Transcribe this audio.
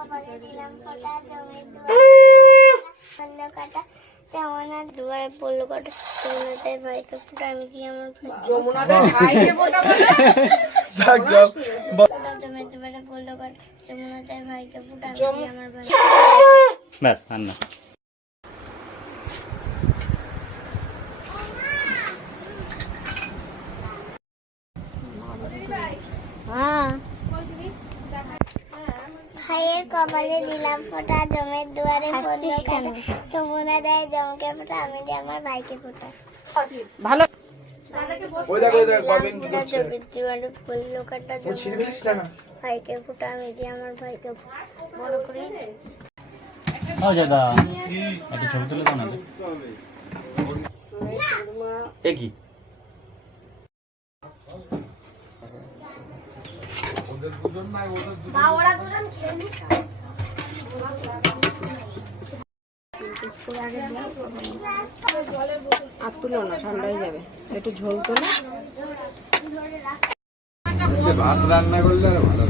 কপালে দিলাম ফোঁটা জমের পড়লো কাটা যমুনার দুয়ারে পড়লো কাটা যমুনাদের ভাইকে ফোঁটা আমি দিয়ে আমার যমুনাদের ভাইকে ফোঁটা বলে জমের দুয়ারে পড়লো কাটা যমুনাদের ভাইকে ফোঁটা আমি দিয়ে আমার ভাই ব্যাস আর না। ভাইয়ের কপালে দিলাম ফোঁটা জমের দুয়ারে পড়লো কাটা যমুনা দেয় জমকে ফোঁটা আমি দিয়ে আমার ভাইকে ফোঁটা ভালো ওই দেখ বাবিন কি করছে জমের দুয়ারে পড়লো কাটা ও ছিড়ে ফেলিস না ভাইকে ফোঁটা আমি দিয়ে আমার ভাইকে বড় করে ও দাদা একটা ছবি তুলে দাও না। এ কি আর তুলো না, ঠান্ডা হয়ে যাবে, একটু ঝোল তোলো। ভাত রান্না করলে ভালো